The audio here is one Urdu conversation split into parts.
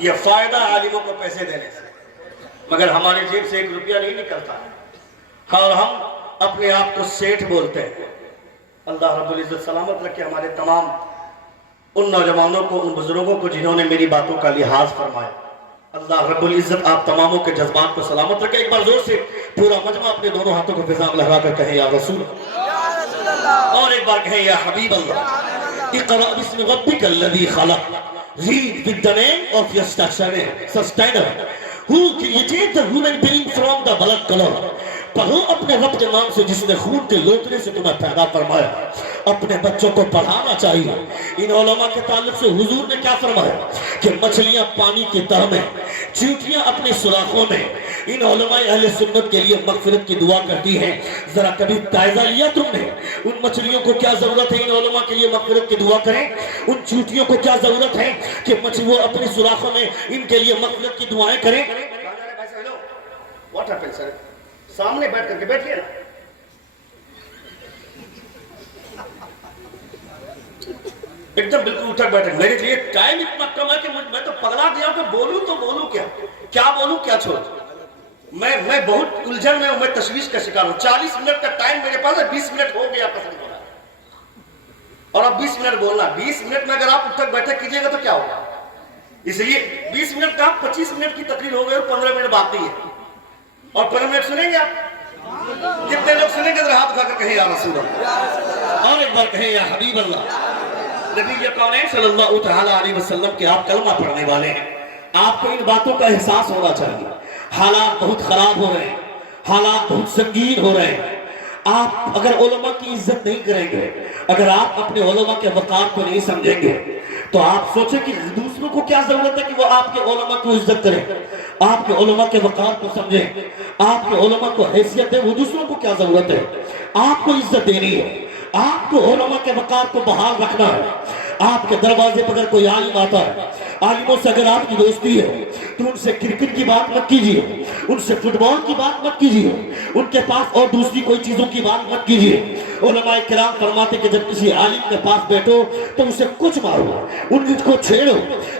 یہ فائدہ عالموں کو پیسے دینے سے، مگر ہمارے جیب سے 1 روپیہ نہیں نکلتا، اور ہم اپنے آپ کو سیٹھ بولتے ہیں۔ اللہ رب العزت سلامت رکھے ہمارے تمام ان نوجوانوں کو، ان بزرگوں کو جنہوں نے میری باتوں کا لحاظ فرمایا۔ اللہ رب العزت آپ تماموں کے جذبات کو سلامت رکھے۔ ایک بار زور سے پورا مجمع اپنے دونوں ہاتھوں کو فضا میں لہرا کر کہیں یا رسول اللہ، اور ایک بار کہیں یا حبیب اللہ۔ اقرأ بسم ربک الذی خلق، read with the name of your sustainer who created the human being from the blood color۔ پڑھو اپنے رب کے نام سے جس نے خون کے لوترے سے تمہیں پیدا فرمایا۔ اپنے بچوں کو پڑھانا چاہیے۔ ان علماء کے تعلق سے حضور نے کیا فرمایا کہ مچھلیاں پانی کی تہ میں، چیونٹیاں اپنے سوراخوں میں۔ ان علماء اہل سنت کے لیے مغفرت کی دعا کرتی ہیں۔ ذرا کبھی جائزہ لیا تم نے ان مچھلیوں کو کیا ضرورت ہے ان علماء کے لیے مغفرت کی دعا کریں؟ ان چیونٹیوں کو کیا ضرورت ہے کہ وہ اپنے سوراخوں میں ان کے لیے مغفرت کی دعائیں کریں؟ واٹ ہیپن سر؟ سامنے بیٹھ کر کے بیٹھیے نا۔ ایک دم بالکل اٹھک بیٹھک۔ میرے لیے ٹائم اتنا کم ہے کہ میں تو پگلا گیا کہ بولوں تو بولوں کیا بولوں کیا چھوڑ۔ میں بہت الجھن میں ہوں، میں تشویش کا شکار ہوں۔ 40 منٹ کا ٹائم میرے پاس ہے، 20 منٹ ہو گیا پسند ہو رہا ہے، اور اب 20 منٹ بولنا۔ 20 منٹ میں اگر آپ اٹھک بیٹھک کیجئے گا تو کیا ہوگا؟ اس لیے 20 منٹ کا 25 منٹ کی تقریر ہو گئی اور 15 منٹ باقی ہے، اور 15 منٹ سنیں گے آپ؟ کتنے لوگ سنیں گے؟ ذرا ہاتھ اٹھا کر کہیں یا رسول اللہ، اور ایک بار کہیں یا حبیب اللہ۔ نبی کونین صلی اللہ تعالیٰ علیہ وسلم کے آپ کلمہ پڑھنے والے ہیں۔ آپ کو ان باتوں کا احساس ہونا چاہیے۔ حالات بہت خراب ہو رہے ہیں، حالات بہت سنگین ہو رہے ہیں۔ آپ اگر علماء کی عزت نہیں کریں گے، اگر آپ اپنے علماء کے وقار کو نہیں سمجھیں گے، تو آپ سوچیں کہ دوسروں کو کیا ضرورت ہے کہ وہ آپ کے علماء کو عزت کریں، آپ کے علماء کے وقار کو سمجھیں، آپ کے علماء کو حیثیت دیں۔ وہ دوسروں کو کیا ضرورت ہے؟ آپ کو عزت دینی ہے، آپ کو علماء کے وقار کو بحال رکھنا ہے۔ آپ کے دروازے پر اگر کوئی عالم آتا ہے، عالموں سے اگر آپ کی دوستی ہے تو ان سے کرکٹ کی بات مت کیجیے، ان سے فٹ بال کی بات مت کیجیے، ان کے پاس اور دوسری کوئی چیزوں کی بات مت کیجیے۔ علماء کرام فرماتے کہ جب کسی عالم کے پاس بیٹھو تو اسے کچھ مارو، ان کو چھیڑو،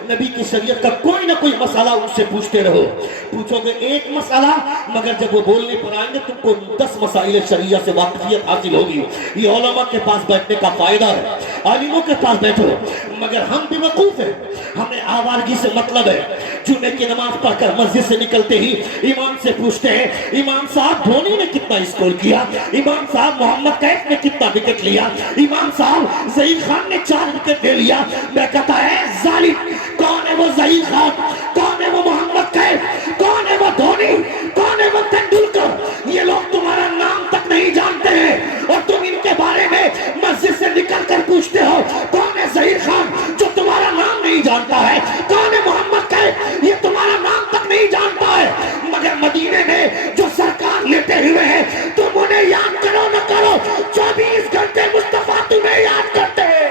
نبی کی شریعت کا کوئی نہ کوئی مسئلہ ان سے پوچھتے رہو۔ پوچھو گے ایک مسئلہ، مگر جب وہ بولنے پر آئیں گے تم کو 10 مسائل شریعہ سے واقفیت حاصل ہوگی۔ یہ علماء کے پاس بیٹھنے کا فائدہ ہے۔ عالموں کے پاس بیٹھو، مگر ہم بھی وقوف ہیں، ہمیں آوارگی سے مطلب ہے۔ جمعے کی نماز پڑھ کر مسجد سے نکلتے ہی امام سے پوچھتے ہیں امام صاحب دھونی نے کتنا اسکور کیا، امام صاحب محمد کیف نے کتنا وکٹ لیا، امام صاحب ظہیر خان نے 4 وکٹ لے لیا۔ میں کہتا ہے ظالم، کون ہے وہ ظہیر خان، کون ہے وہ محمد کیف، کون ہے وہ دھونی، کون ہے وہ تندولکر؟ یہ لوگ تمہارا نام تک نہیں جانتے ہیں، اور تم ان کے بارے میں مسجد سے نکل کر پوچھتے ہو کون ہے ظہیر خان جو تمہارا نام نہیں جانتا ہے، کون ہے محمد کیف یہ تمہارا نام تک نہیں جانتا ہے۔ مگر مدینے میں جو سرکار لیتے ہوئے ہیں تم انہیں یاد کرو نہ کرو، 24 گھنٹے مصطفیٰ تمہیں یاد کرتے ہیں،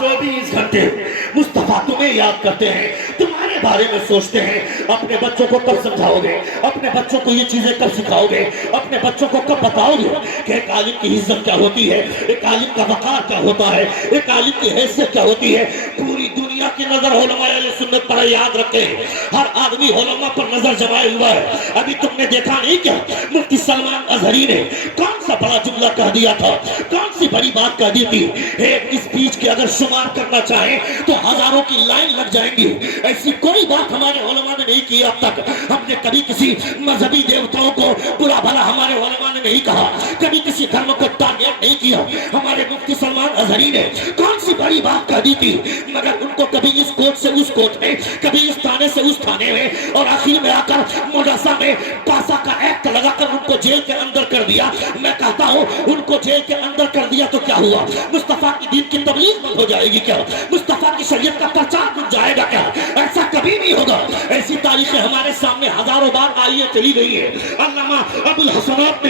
24 گھنٹے مصطفیٰ تمہیں یاد کرتے ہیں، تمہارے بارے میں سوچتے ہیں۔ اپنے بچوں کو کب سمجھاؤ گے؟ اپنے بچوں کو یہ چیزیں کب سکھاؤ گے؟ اپنے بچوں کو کب بتاؤ گے کہ ایک عالم کی عزت کیا ہوتی ہے، ایک عالم کا وقار کیا ہوتا ہے، ایک عالم کی حیثیت کیا ہوتی ہے؟ پوری دنیا کی نظر علماء اہل سنت پر یاد رکھیں، ہر آدمی علماء پر نظر جمائے ہوا ہے۔ ابھی تم نے دیکھا نہیں کیا مفتی سلمان اظہری نے کون سا بڑا جملہ کہہ دیا تھا، کون سی بڑی بات کہہ دی تھی؟ ایک اسپیچ کے اگر شمار کرنا چاہیں تو ہزاروں کی لائن لگ جائیں گی۔ ایسی کوئی بات ہمارے علماء نے نہیں کی اب تک۔ ہم نے کبھی کسی مذہبی دیوتاؤں کو برا بھلا ہمارے علماء نے نہیں کہا، کبھی کسی دھرم کو ٹارگیٹ نہیں کیا۔ ہمارے مفتی سلمان اظہری نے کون سی بڑی بات کہہ دی تھی، مگر ان کو کبھی اس کوٹ سے اس کوٹ میں، کبھی اس تھانے سے اس تھانے میں، اور آخر میں آ کر مدرسہ میں پاسا کا ایکٹ لگا کر ان کو جیل کے اندر کر دیا۔ میں کہتا ہوں ان کو جیل کے اندر کر دیا تو کیا ہوا؟ مصطفیٰ کی دین کی تبلیغ بند ہو جائے گی کیا؟ مصطفیٰ کی شریعت کا پرچار رک جائے گا کیا؟ ایسا کبھی نہیں ہوگا۔ ایسی تاریخیں ہمارے سامنے ہزاروں بار آئی چلی گئی ہے۔ علامہ ابو الحسنات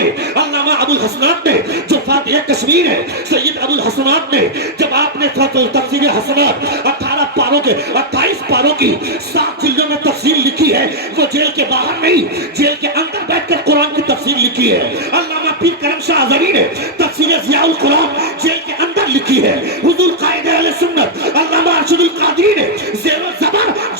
نے جو فاتح کشمیر ہے، سید ابو الحسنات نے جب آپ نے تفسیر حسنات 28 پاروں کی 7 جلدوں میں تفسیر لکھی ہے، وہ جیل کے باہر نہیں، جیل کے اندر بیٹھ کر قرآن کی تفسیر لکھی ہے۔ علامہ پیر کرم شاہ اظہری نے تفسیر ضیاء القرآن جیل کے اندر لکھی ہے۔ حضور قائد اہل سنت علامہ ارشد القادری نے زیر و زبر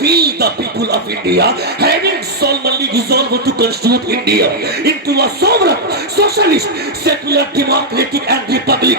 We the people of India having solemnly resolved to constitute India into a sovereign, socialist, secular, democratic and republic।